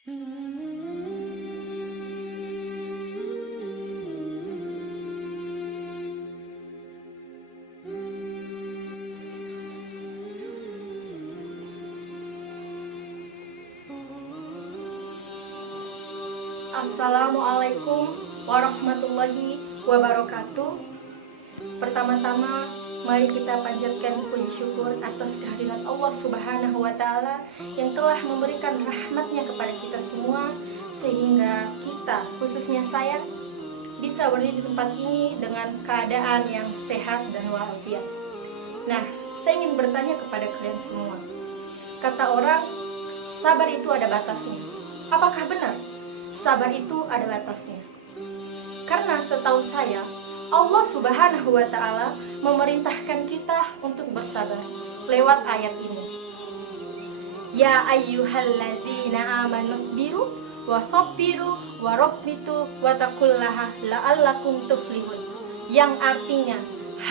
Assalamualaikum warahmatullahi wabarakatuh. Pertama-tama, mari kita panjatkan puji syukur atas kehadirat Allah Subhanahu wa Ta'ala yang telah memberikan rahmatnya kepada kita semua, sehingga kita, khususnya saya, bisa berdiri di tempat ini dengan keadaan yang sehat dan walafiat. Nah, saya ingin bertanya kepada kalian semua. Kata orang, sabar itu ada batasnya. Apakah benar? Sabar itu ada batasnya. Karena setahu saya, Allah Subhanahu wa Ta'ala memerintahkan kita untuk bersabar lewat ayat ini. Ya ayyuhallazina amanusbiru wasabbiru warabitu wataqullaha la'allakum tuflihun. Yang artinya,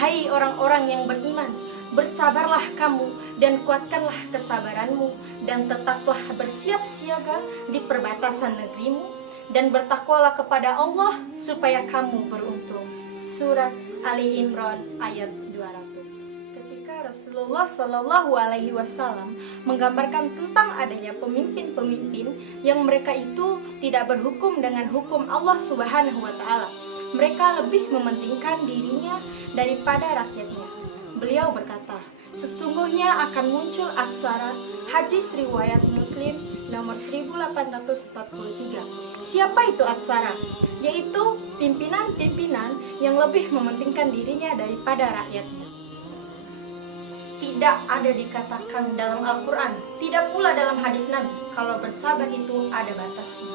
hai orang-orang yang beriman, bersabarlah kamu dan kuatkanlah kesabaranmu, dan tetaplah bersiap siaga di perbatasan negerimu, dan bertakwalah kepada Allah supaya kamu beruntung. Surat Ali Imran ayat 200. Ketika Rasulullah Shallallahu Alaihi Wasallam menggambarkan tentang adanya pemimpin-pemimpin yang mereka itu tidak berhukum dengan hukum Allah Subhanahu Wa Taala, mereka lebih mementingkan dirinya daripada rakyatnya. Beliau berkata, sesungguhnya akan muncul aksara, hadis riwayat Muslim nomor 1843. Siapa itu aksara? Yaitu pimpinan-pimpinan yang lebih mementingkan dirinya daripada rakyatnya. Tidak ada dikatakan dalam Al-Quran, tidak pula dalam hadis Nabi, kalau bersabar itu ada batasnya.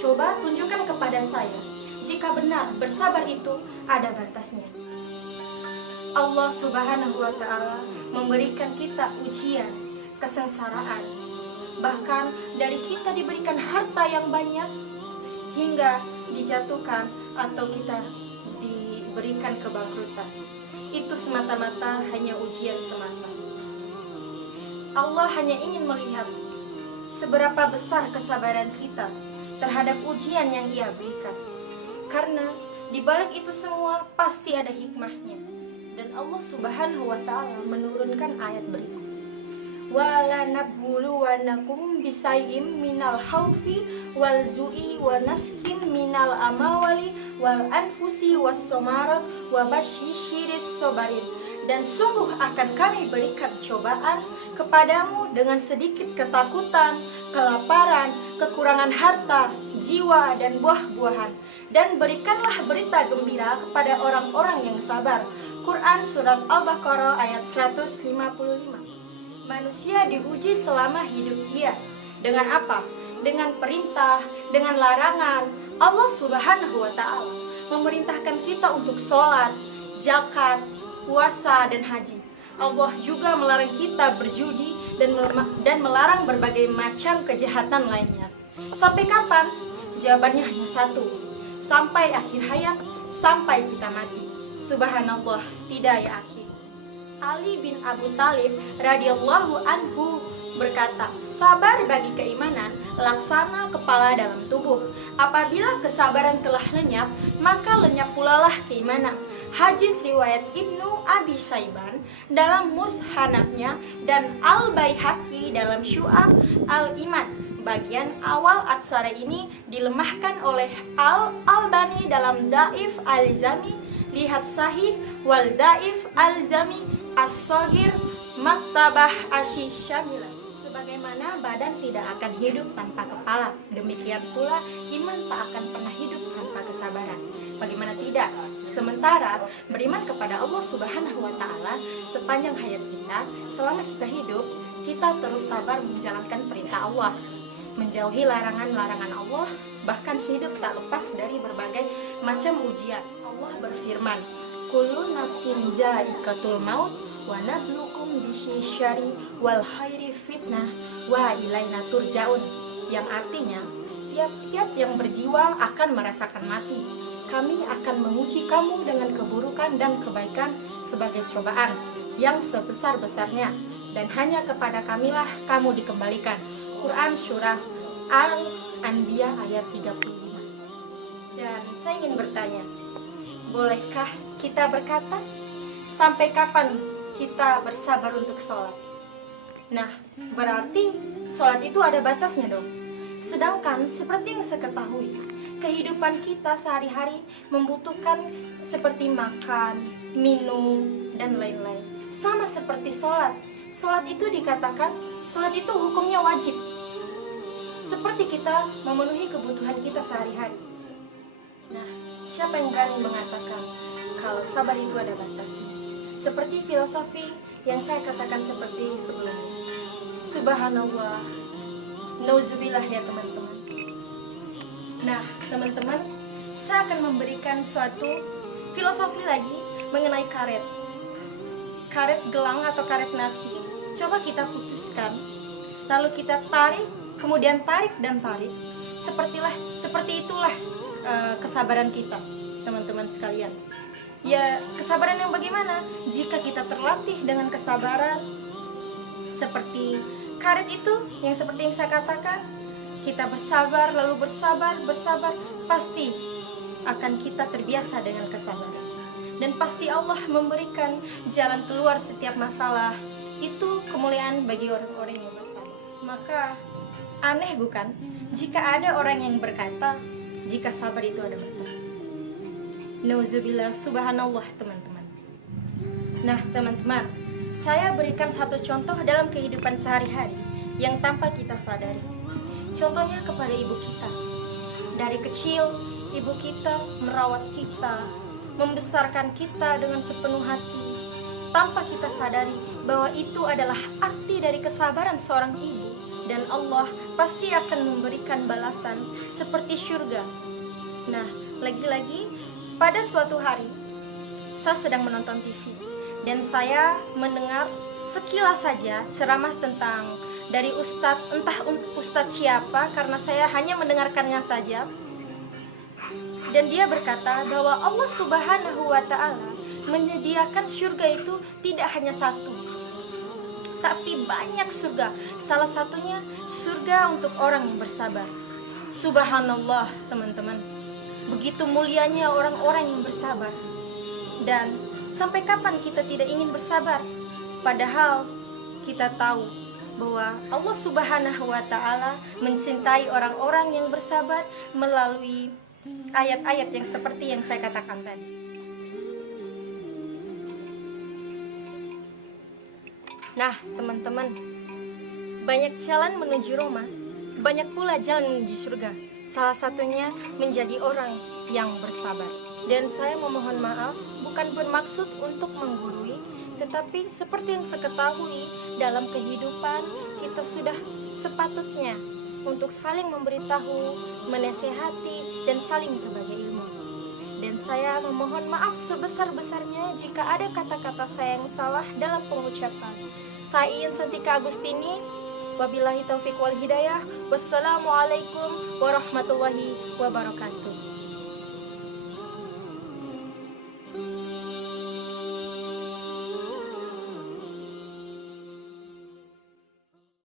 Coba tunjukkan kepada saya, jika benar bersabar itu ada batasnya. Allah Subhanahu wa Ta'ala memberikan kita ujian, kesengsaraan. Bahkan dari kita diberikan harta yang banyak hingga dijatuhkan atau kita diberikan kebangkrutan. Itu semata-mata hanya ujian semata. Allah hanya ingin melihat seberapa besar kesabaran kita terhadap ujian yang Ia berikan. Karena di balik itu semua pasti ada hikmahnya. Dan Allah Subhanahu wa Ta'ala menurunkan ayat berikut. Wala nabluwannakum bisayim minal khaufi wal zu'i wa naskim minal amawali wal anfusi was somarat wa basyishiris sobarin. Dan sungguh akan kami berikan cobaan kepadamu dengan sedikit ketakutan, kelaparan, kekurangan harta, jiwa dan buah-buahan. Dan berikanlah berita gembira kepada orang-orang yang sabar. Quran Surat Al-Baqarah ayat 155. Manusia diuji selama hidup dia. Dengan apa? Dengan perintah, dengan larangan. Allah Subhanahu wa Ta'ala memerintahkan kita untuk sholat, zakat, puasa, dan haji. Allah juga melarang kita berjudi dan melarang berbagai macam kejahatan lainnya. Sampai kapan? Jawabannya hanya satu. Sampai akhir hayat, sampai kita mati. Subhanallah, tidak ya akhi. Ali bin Abu Thalib radhiyallahu anhu berkata, sabar bagi keimanan laksana kepala dalam tubuh. Apabila kesabaran telah lenyap, maka lenyap pula lah keimanan. Hadis riwayat Ibnu Abi Syaiban dalam Mushanafnya dan Al-Baihaqi dalam Syu'ab Al-Iman. Bagian awal atsara ini dilemahkan oleh Al-Albani dalam Daif Al-Zami, lihat Sahih wal Daif Al-Zami As-Saghir Maktabah Asy-Syamilah. Sebagaimana badan tidak akan hidup tanpa kepala, demikian pula iman tak akan pernah hidup tanpa kesabaran. Bagaimana tidak? Sementara beriman kepada Allah Subhanahu wa Ta'ala sepanjang hayat kita, selama kita hidup, kita terus sabar menjalankan perintah Allah, menjauhi larangan-larangan Allah, bahkan hidup tak lepas dari berbagai macam ujian. Allah berfirman, kullu nafsin za'iqatul maut wa nabluukum bisyarri wal khairi fitnah wa ilaina turja'un. Yang artinya, tiap-tiap yang berjiwa akan merasakan mati. Kami akan menguji kamu dengan keburukan dan kebaikan sebagai cobaan yang sebesar-besarnya, dan hanya kepada kamilah kamu dikembalikan. Quran Surah Al-Anbiya ayat 35. Dan saya ingin bertanya, bolehkah kita berkata, sampai kapan kita bersabar untuk sholat? Nah, berarti sholat itu ada batasnya dong. Sedangkan seperti yang saya ketahui, kehidupan kita sehari-hari membutuhkan seperti makan, minum, dan lain-lain. Sama seperti sholat. Sholat itu dikatakan, sholat itu hukumnya wajib. Seperti kita memenuhi kebutuhan kita sehari-hari. Nah, siapa yang berani mengatakan kalau sabar itu ada batasnya? Seperti filosofi yang saya katakan seperti sebelumnya. Subhanallah, nauzubillah ya teman-teman. Nah, teman-teman, saya akan memberikan suatu filosofi lagi mengenai karet. Karet gelang atau karet nasi. Coba kita putuskan, lalu kita tarik, kemudian tarik dan tarik. Seperti itulah kesabaran kita, teman-teman sekalian. Ya, kesabaran yang bagaimana? Jika kita terlatih dengan kesabaran, seperti karet itu, yang seperti yang saya katakan, kita bersabar, lalu bersabar, pasti akan kita terbiasa dengan kesabaran. Dan pasti Allah memberikan jalan keluar setiap masalah. Itu kemuliaan bagi orang-orang yang bersabar. Maka aneh bukan jika ada orang yang berkata jika sabar itu ada batas. Nauzubillah, subhanallah teman-teman. Nah teman-teman, saya berikan satu contoh dalam kehidupan sehari-hari yang tanpa kita sadari. Contohnya kepada ibu kita. Dari kecil, ibu kita merawat kita, membesarkan kita dengan sepenuh hati, tanpa kita sadari bahwa itu adalah arti dari kesabaran seorang ibu. Dan Allah pasti akan memberikan balasan seperti surga. Nah, lagi-lagi pada suatu hari, saya sedang menonton TV dan saya mendengar sekilas saja ceramah tentang dari ustadz, entah ustadz siapa, karena saya hanya mendengarkannya saja. Dan dia berkata bahwa Allah Subhanahu wa Ta'ala menyediakan surga itu tidak hanya satu, tapi banyak surga. Salah satunya surga untuk orang yang bersabar. Subhanallah teman-teman, begitu mulianya orang-orang yang bersabar. Dan sampai kapan kita tidak ingin bersabar? Padahal kita tahu bahwa Allah Subhanahu wa Ta'ala mencintai orang-orang yang bersabar melalui ayat-ayat yang seperti yang saya katakan tadi. Nah, teman-teman, banyak jalan menuju Roma, banyak pula jalan menuju surga. Salah satunya menjadi orang yang bersabar. Dan saya memohon maaf, bukan bermaksud untuk menggurui, tetapi seperti yang saya ketahui, dalam kehidupan kita sudah sepatutnya untuk saling memberitahu, menasehati, dan saling berbagi ilmu. Dan saya memohon maaf sebesar-besarnya jika ada kata-kata saya yang salah dalam pengucapan. Saya Iin Santika Agustini, wabillahi taufiq wal hidayah. Wassalamualaikum warahmatullahi wabarakatuh.